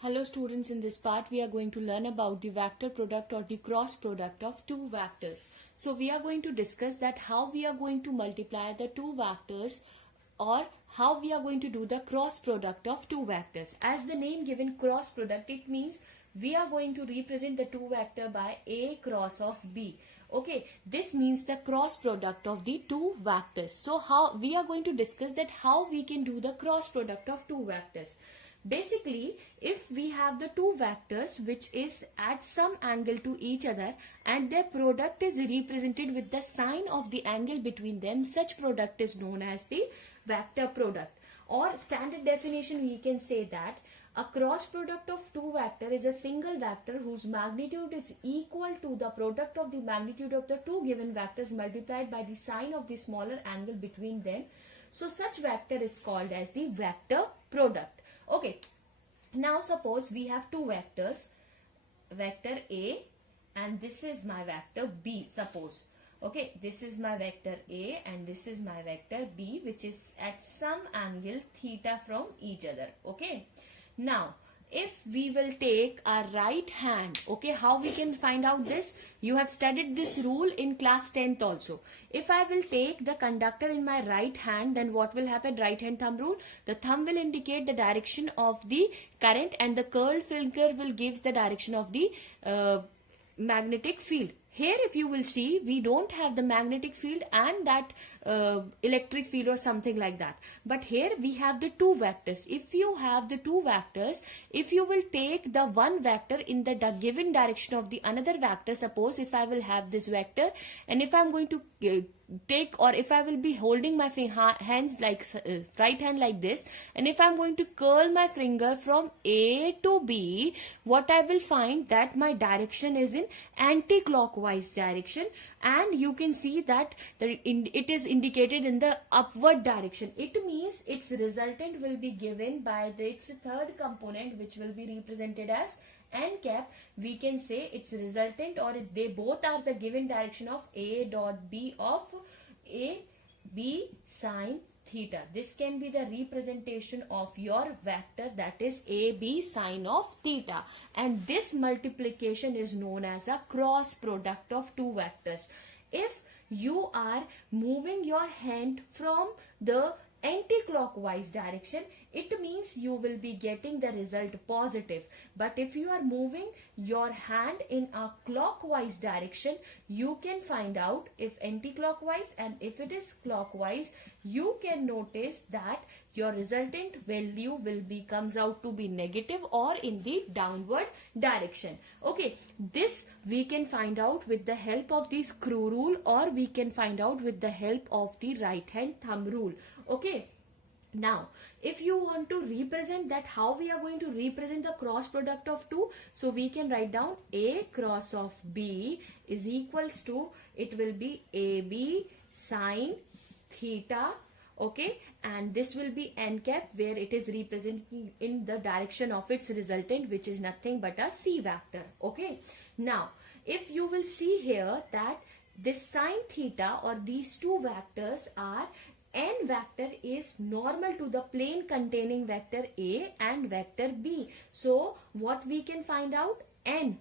Hello students, in this part we are going to learn about the vector product or the cross product of two vectors. So we are going to discuss that how we are going to multiply the two vectors or how we are going to do the cross product of two vectors. As the name given cross product, it means we are going to represent the two vector by A cross of B. Okay, this means the cross product of the two vectors. So how we are going to discuss that how we can do the cross product of two vectors. Basically, if we have the two vectors which is at some angle to each other and their product is represented with the sign of the angle between them, such product is known as the vector product. Or standard definition, we can say that a cross product of two vector is a single vector whose magnitude is equal to the product of the magnitude of the two given vectors multiplied by the sign of the smaller angle between them. So such vector is called as the vector product. Okay, now suppose we have two vectors, vector A and this is my vector B, suppose. Okay, this is my vector A and this is my vector B, which is at some angle theta from each other. Okay, now if we will take our right hand, okay, how we can find out this? You have studied this rule in class 10th also. If I will take the conductor in my right hand, then what will happen? Right hand thumb rule. The thumb will indicate the direction of the current and the curled finger will give the direction of the magnetic field. Here if you will see, we don't have the magnetic field and that electric field or something like that. But here we have the two vectors. If you have the two vectors, if you will take the one vector in the given direction of the another vector, suppose if I will have this vector and if I am going to take, or if I will be holding my hands like right hand like this, and if I am going to curl my finger from A to B, what I will find that my direction is in anti-clockwise direction, and you can see that it is indicated in the upward direction. It means its resultant will be given by its third component, which will be represented as n cap. We can say its resultant, or they both are the given direction of A dot B of A B sine theta. This can be the representation of your vector, that is A B sine of theta, and this multiplication is known as a cross product of two vectors. If you are moving your hand from the anti-clockwise direction, it means you will be getting the result positive. But if you are moving your hand in a clockwise direction, you can find out if anti-clockwise, and if it is clockwise, you can notice that your resultant value will be comes out to be negative or in the downward direction. Okay, this we can find out with the help of the screw rule, or we can find out with the help of the right hand thumb rule. Okay, now if you want to represent that, how we are going to represent the cross product of two, so we can write down A cross of B is equals to, it will be AB sine theta. Okay, and this will be n cap, where it is representing in the direction of its resultant, which is nothing but a C vector. Okay, now if you will see here that this sine theta or these two vectors are, n vector is normal to the plane containing vector A and vector B. So what we can find out? N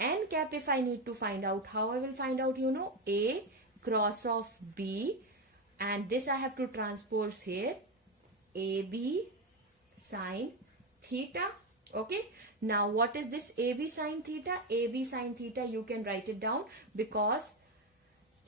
cap. If I need to find out, how I will find out? You know, A cross of B, and this I have to transpose here, AB sine theta. Okay, now what is this AB sine theta? AB sine theta, you can write it down, because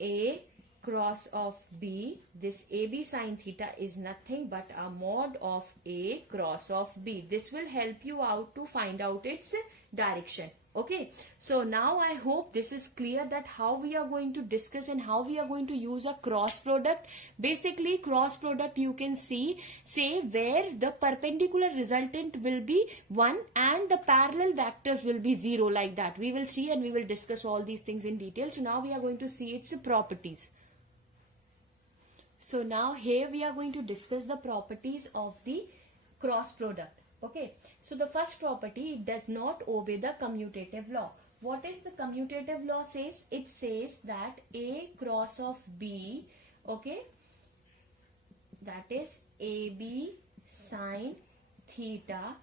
A cross of B, this AB sine theta is nothing but a mod of A cross of B. This will help you out to find out its direction. Okay, so now I hope this is clear that how we are going to discuss and how we are going to use a cross product. Basically, cross product you can say where the perpendicular resultant will be 1 and the parallel vectors will be 0, like that. We will see and we will discuss all these things in detail. So now we are going to see its properties. So now here we are going to discuss the properties of the cross product. Okay, so the first property, it does not obey the commutative law. What is the commutative law says? It says that A cross of B, okay, that is AB sine theta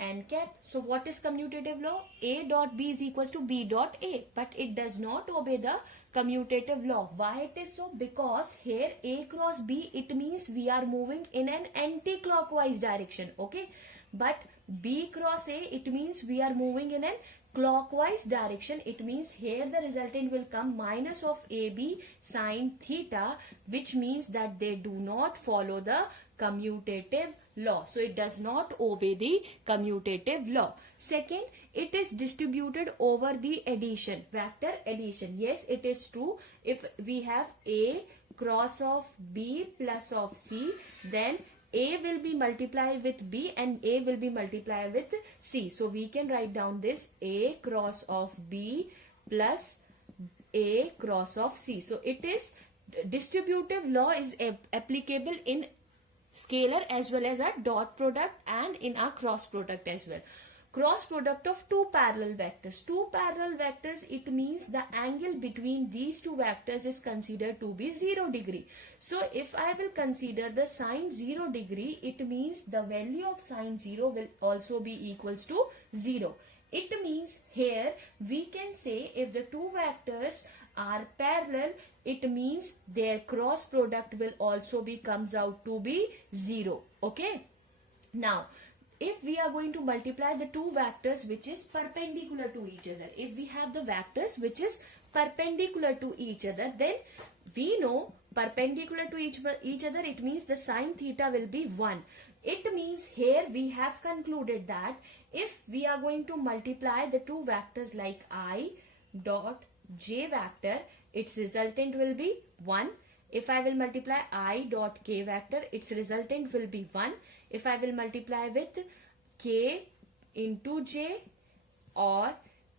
n cap. So what is commutative law? A dot B is equals to B dot A, but it does not obey the commutative law. Why it is so? Because here A cross B, it means we are moving in an anti-clockwise direction, okay? But B cross A, it means we are moving in an clockwise direction. It means here the resultant will come minus of AB sine theta, which means that they do not follow the commutative law. So it does not obey the commutative law. Second, it is distributed over the addition, vector addition. Yes, it is true. If we have A cross of B plus of C, then A will be multiplied with B and A will be multiplied with C. So we can write down this A cross of B plus A cross of C. So it is distributive law is applicable in scalar as well as a dot product and in a cross product as well. Cross product of two parallel vectors. Two parallel vectors, it means the angle between these two vectors is considered to be 0 degree. So if I will consider the sine 0 degree, it means the value of sine 0 will also be equals to 0. It means here we can say if the two vectors are parallel, it means their cross product will also be comes out to be 0. Okay. Now, if we are going to multiply the two vectors which is perpendicular to each other, if we have the vectors which is perpendicular to each other, then we know perpendicular to each other, it means the sine theta will be 1. It means here we have concluded that if we are going to multiply the two vectors like I dot j vector, its resultant will be 1. If I will multiply I dot k vector, its resultant will be 1. If I will multiply with k into j or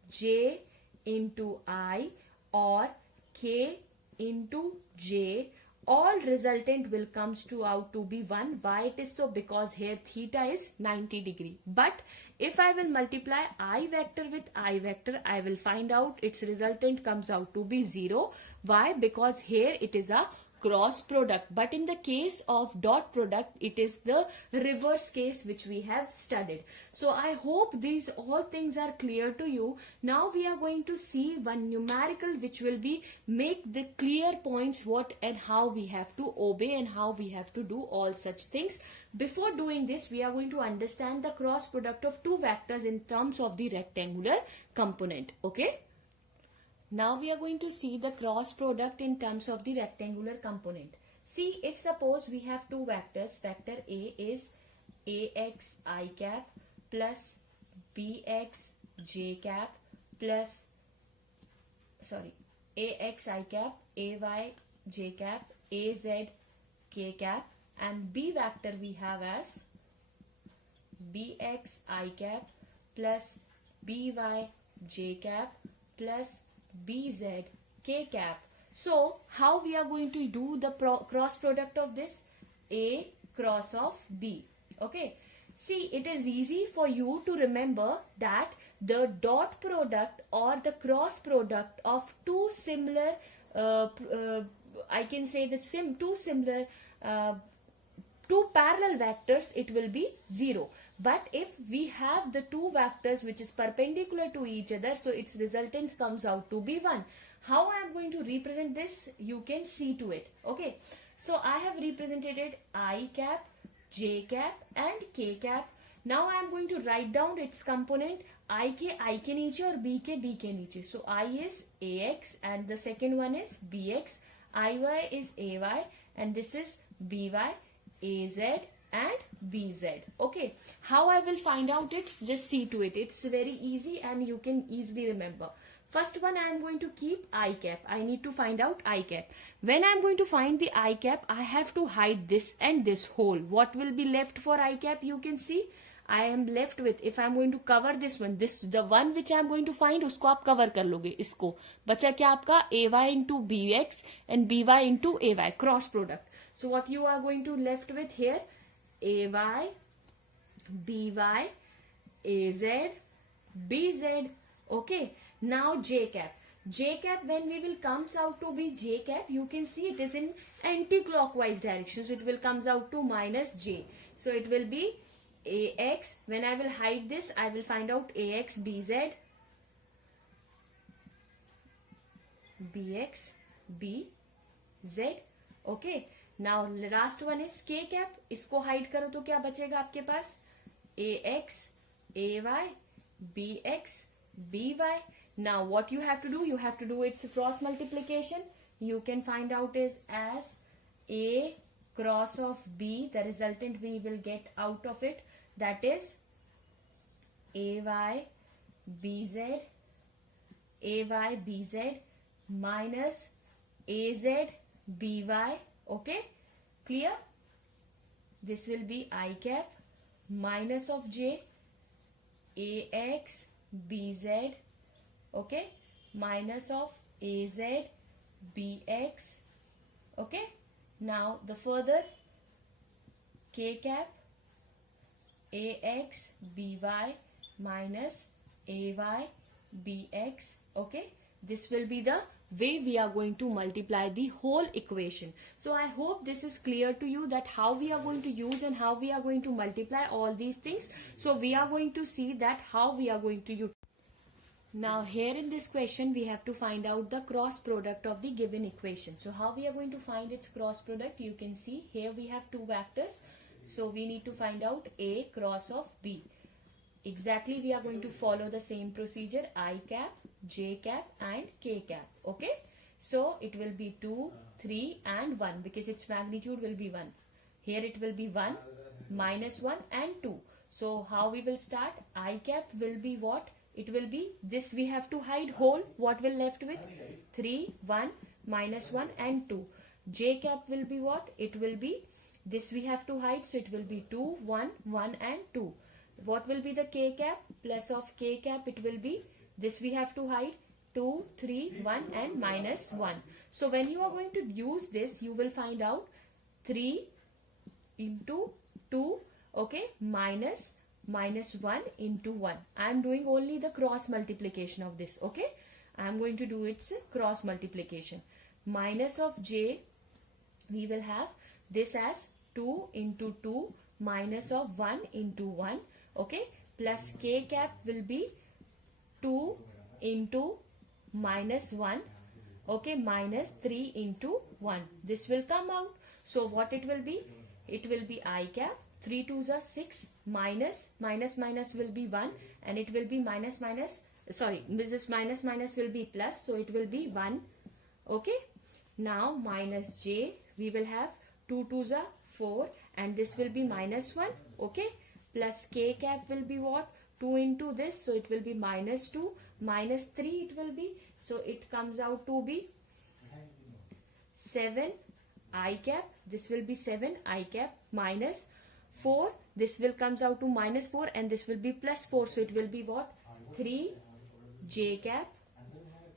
j into I or k into j, all resultant will comes to out to be 1. Why it is so? Because here theta is 90 degree. But if I will multiply I vector with I vector, I will find out its resultant comes out to be 0. Why? Because here it is a cross product, but in the case of dot product, it is the reverse case which we have studied. So I hope these all things are clear to you. Now we are going to see one numerical which will be make the clear points what and how we have to obey and how we have to do all such things. Before doing this, we are going to understand the cross product of two vectors in terms of the rectangular component. Okay. Now we are going to see the cross product in terms of the rectangular component. See, if suppose we have two vectors, vector A is ax I cap plus bx j cap plus, ax I cap, ay j cap, az k cap, and B vector we have as bx I cap plus by j cap plus bz k cap. So how we are going to do the cross product of this? A cross of B. Okay. See, it is easy for you to remember that the dot product or the cross product of two similar, I can say that two parallel vectors, it will be 0. But if we have the two vectors which is perpendicular to each other, so its resultant comes out to be 1. How I am going to represent this? You can see to it. Okay. So I have represented it I cap, j cap and k cap. Now I am going to write down its component ik niche or bk niche. So I is ax and the second one is bx, iy is ay and this is by, az and bz. Okay, how I will find out it? Just see to it. It's very easy and you can easily remember. First one, I am going to keep I cap. I need to find out I cap. When I am going to find the I cap, I have to hide this and this whole. What will be left for I cap? You can see I am left with, if I am going to cover this one, the one which I am going to find, usko aap cover kar loge, isko. Bacha kya aapka ay into bx and by into ay, cross product. So what you are going to left with here? Ay, by, az, bz. Okay. Now j cap. J cap, when we will comes out to be j cap, you can see it is in anti-clockwise direction. So it will comes out to minus j. So it will be AX. When I will hide this, I will find out AX, BZ, BX, BZ. Okay. Now last one is K cap. इसको hide करो तो क्या बचेगा आपके पास? AX, AY, BX, BY. Now what you have to do? You have to do its cross multiplication. You can find out is as A cross of B. The resultant we will get out of it. That is AY, BZ, AY, BZ minus AZ, BY. Okay, clear? This will be I cap minus of J, AX, BZ, okay, minus of AZ, BX, okay. Now the further K cap, AX, BY minus AY, BX, okay. This will be the way we are going to multiply the whole equation. So I hope this is clear to you that how we are going to use and how we are going to multiply all these things. So we are going to see that how we are going to use. Now here in this question we have to find out the cross product of the given equation. So how we are going to find its cross product? You can see here we have two vectors. So we need to find out A cross of B. Exactly we are going to follow the same procedure, I cap, J cap and K cap. Okay. So it will be 2, 3 and 1 because its magnitude will be 1. Here it will be 1, minus 1 and 2. So how we will start? I cap will be what? It will be this we have to hide whole. What will left with? 3, 1, minus 1 and 2. J cap will be what? It will be this we have to hide. So it will be 2, 1, 1 and 2. What will be the K cap? Plus of K cap it will be this we have to hide 2, 3, 1 and minus 1. So when you are going to use this you will find out 3 into 2, okay, minus 1 into 1. I am doing only the cross multiplication of this, okay. I am going to do its cross multiplication. Minus of J we will have this as 2 into 2 minus of 1 into 1, okay, plus K cap will be 2 into minus 1, okay, minus 3 into 1. This will come out. So what it will be? It will be I cap, 3 2s are 6, minus will be 1 and it will be minus, sorry, this minus will be plus, so it will be 1, okay. Now minus J we will have 2 2s are 4 and this will be minus 1, okay, plus K cap will be what? 2 into this, so it will be minus 2, minus 3 it will be, so it comes out to be 7 I cap, this will be 7 I cap minus 4, this will comes out to minus 4 and this will be plus 4, so it will be what? 3 J cap,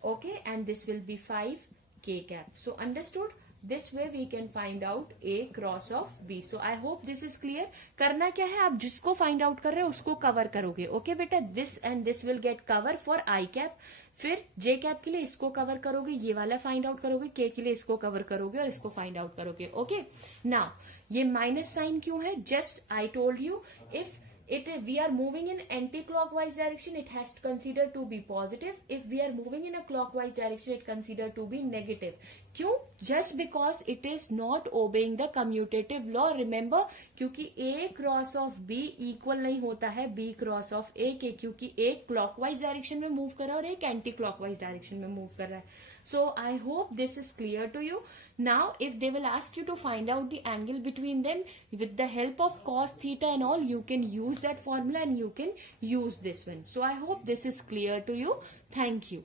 okay, and this will be 5 K cap. So understood? This way we can find out A cross of B. So I hope this is clear. करना क्या है, आप जिसको find out कर रहे हो उसको cover करोगे. Okay बेटा, this and this will get cover for I cap. फिर J cap के लिए इसको cover करोगे, ये वाला find out करोगे, K के लिए इसको cover करोगे और इसको find out करोगे. Okay. Now ये minus sign क्यों है? Just I told you if we are moving in anti-clockwise direction, it has to consider to be positive. If we are moving in a clockwise direction, it consider to be negative. क्यों? Just because it is not obeying the commutative law. Remember, क्योंकि A cross of B equal नहीं होता है B cross of A के, क्योंकि एक clockwise direction में move कर रहा है और एक anti-clockwise direction में move कर रहा है. So I hope this is clear to you. Now if they will ask you to find out the angle between them with the help of cos theta and all, you can use that formula and you can use this one. So I hope this is clear to you. Thank you.